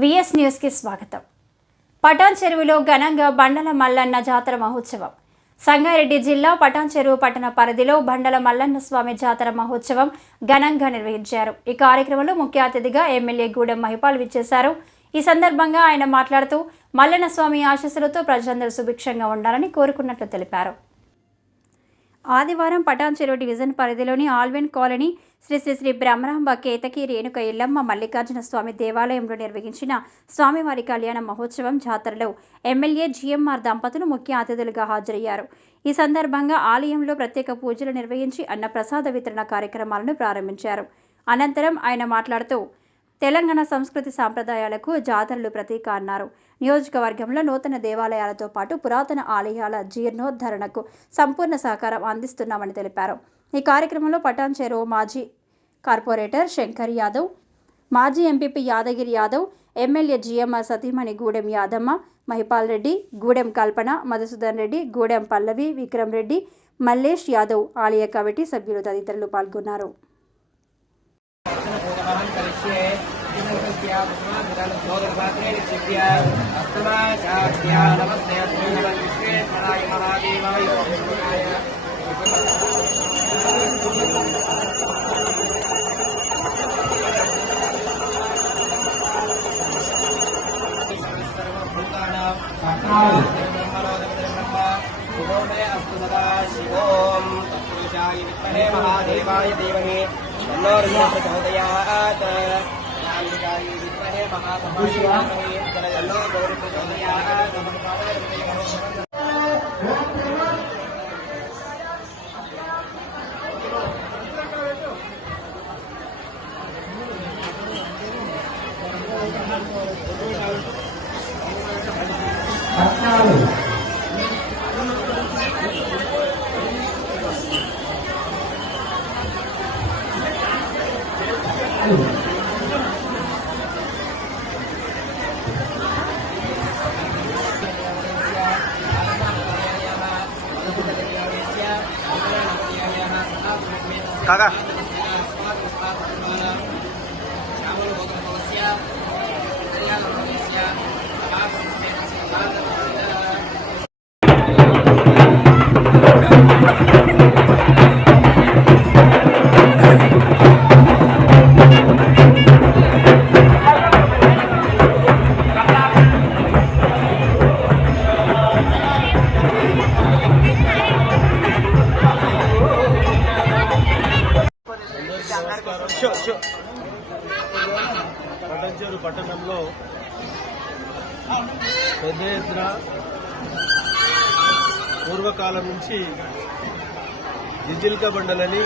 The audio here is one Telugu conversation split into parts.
విఎస్ న్యూస్ కి స్వాగతం. పటాన్ చెరువులో ఘనంగా బండల మల్లన్న జాతర మహోత్సవం. సంగారెడ్డి జిల్లా పటాన్ చెరువు పట్టణ పరిధిలో బండల మల్లన్న స్వామి జాతర మహోత్సవం ఘనంగా నిర్వహించారు. ఈ కార్యక్రమంలో ముఖ్య అతిథిగా ఎమ్మెల్యే గూడెం మహిపాల్ విచ్చేశారు. ఈ సందర్భంగా ఆయన మాట్లాడుతూ మల్లన్న స్వామి ఆశీస్సులతో ప్రజలందరూ సుభిక్షంగా ఉండాలని కోరుకున్నట్లు తెలిపారు. ఆదివారం పటాన్ చెరువు డివిజన్ పరిధిలోని ఆల్వెన్ కాలనీ శ్రీ శ్రీ శ్రీ బ్రహ్మరాంబ కేతకి రేణుక ఎల్లమ్మ మల్లికార్జున స్వామి దేవాలయంలో నిర్వహించిన స్వామివారి కళ్యాణ మహోత్సవం జాతరలో ఎమ్మెల్యే జిఎంఆర్ దంపతులు ముఖ్య అతిథులుగా హాజరయ్యారు. ఈ సందర్భంగా ఆలయంలో ప్రత్యేక పూజలు నిర్వహించి అన్నప్రసాద వితరణ కార్యక్రమాలను ప్రారంభించారు. అనంతరం ఆయన మాట్లాడుతూ తెలంగాణ సంస్కృతి సాంప్రదాయాలకు జాతరలు ప్రతీక అన్నారు. నియోజకవర్గంలో నూతన దేవాలయాలతో పాటు పురాతన ఆలయాల జీర్ణోద్ధరణకు సంపూర్ణ సహకారం అందిస్తున్నామని తెలిపారు. ఈ కార్యక్రమంలో పటాన్ చెరువు మాజీ కార్పొరేటర్ శంకర్ యాదవ్, మాజీ MPP Yadagiri Yadav, MLA GMR సతీమణి గూడెం యాదమ్మ, మహిపాల్ రెడ్డి, గూడెం కల్పన, మధుసూదన్ రెడ్డి, గూడెం పల్లవి, విక్రమ్ రెడ్డి, మల్లేష్ యాదవ్, ఆలయ కమిటీ సభ్యులు తదితరులు పాల్గొన్నారు. महादेवाय देवहे प्रचोदयात् Kakak. పటాన్ చెరువు పట్టణంలో పెద్ద ఎత్తున పూర్వకాలం నుంచి జిజిల్క బండలని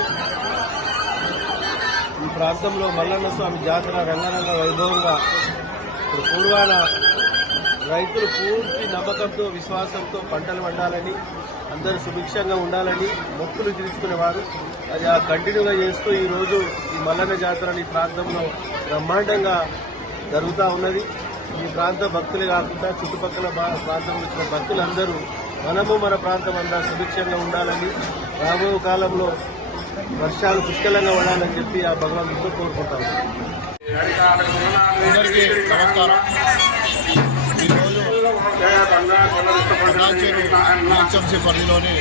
ఈ ప్రాంతంలో మల్లన్న స్వామి జాతర రంగరంగ వైభవంగా పూర్వాన రైతులు పూర్తి నమ్మకంతో విశ్వాసంతో పంటలు పండాలని, అందరూ సుభిక్షంగా ఉండాలని మొక్కులు తీర్చుకునేవారు. అది ఆ కంటిన్యూగా చేస్తూ ఈరోజు ఈ మల్లన్న జాతర ఈ ప్రాంతంలో బ్రహ్మాండంగా జరుగుతూ ఉన్నది. ఈ ప్రాంత భక్తులే కాకుండా చుట్టుపక్కల ప్రాంతంలో వచ్చిన భక్తులందరూ మనము మన ప్రాంతం అంతా సుభిక్షంగా ఉండాలని, రాబోయే కాలంలో వర్షాలు పుష్కలంగా ఉండాలని చెప్పి ఆ భగవంతుడితో కోరుకుంటాము. అందరికీ నమస్కారం. ఈరోజు పటాన్ చెరువు జిహెచ్ఎంసీ పరిధిలోని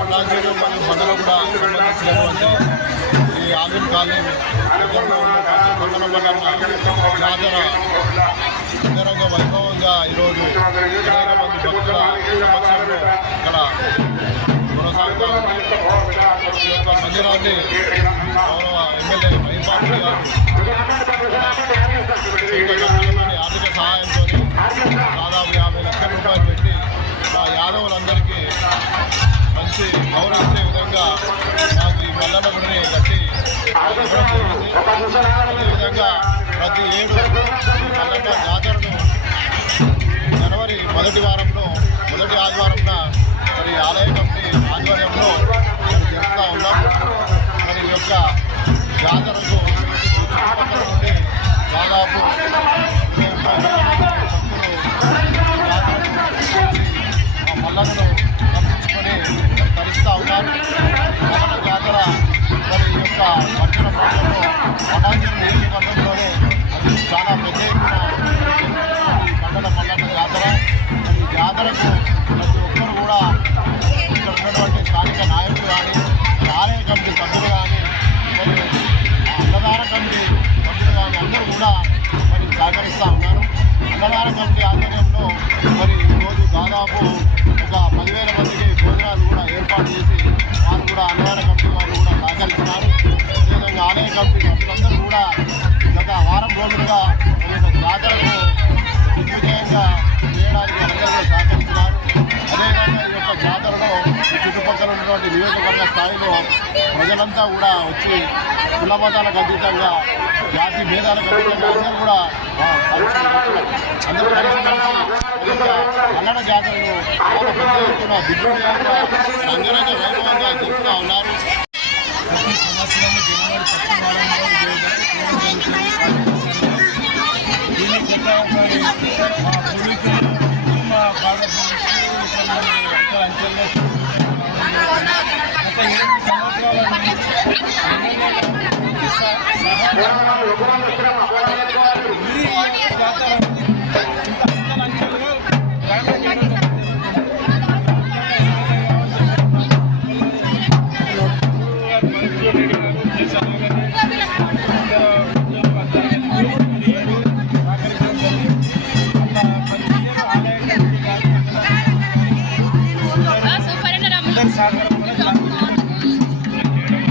పటాన్ చెరువు మరియు మండలం కూడా సంబంధించినటువంటి ఈ ఆవిన్ కాలనీ మండల జాతర అంగరంగ వైభవంగా ఈరోజు అనేక మంది భక్తుల సమక్షంలో ఇక్కడ కొనసాగుతా ఈ యొక్క మందిరాన్ని గౌరవ ఎమ్మెల్యే మహిపాల్ గారు ఆర్థిక సహాయంతో దాదాపు 50 లక్షల రూపాయలు పెట్టి మా యాదవులందరికీ మంచి గౌరవించే విధంగా మాకు ఈ మల్లన్న గుడిని కట్టి ఇవ్వడం జరిగింది. అదేవిధంగా ప్రతి ఏడు ఈ మల్లన్న జాతరను జనవరి మొదటి ఆదివారంన మరి ఆలయ కమిటీ ఆధ్వర్యంలో జరుపుతూ ఉన్నాం. మరి ఈ యొక్క జాతరకు చుట్టుపక్కల నుండి దాదాపు 20-30 భక్తులు మల్లన్నను దర్శించుకొని తరిస్తూ ఉన్నారు. మల్లన్న జాతర మరి ఈ యొక్క పట్టణ ప్రాంతంలో పటాన్ చెరువు నియోజకవర్గంలోనే అది చాలా చుట్టుపక్కల ఉన్నటువంటి నియోజకవర్గ స్థాయిలో ప్రజలంతా కూడా వచ్చి కుల మతాలకు అతీతంగా జాతి భేదాలకు అతీతంగా అందరూ కూడా అందరూ కలిసిమెలిసి కన్నడ జాతరను చాలా పెద్ద ఎత్తున దిగ్విజయంగా అంగరంగ వైభవంగా జరుపుతూ ఉన్నారు. ప్రతి సంవత్సరం జనవరి 10వ వారంలో దీన్ని చెప్పబడి మా పూర్వీకులు కుటుంబ భాగస్వామ్యం అంచెల్లో గత 8 సంవత్సరాల ఈ జాతర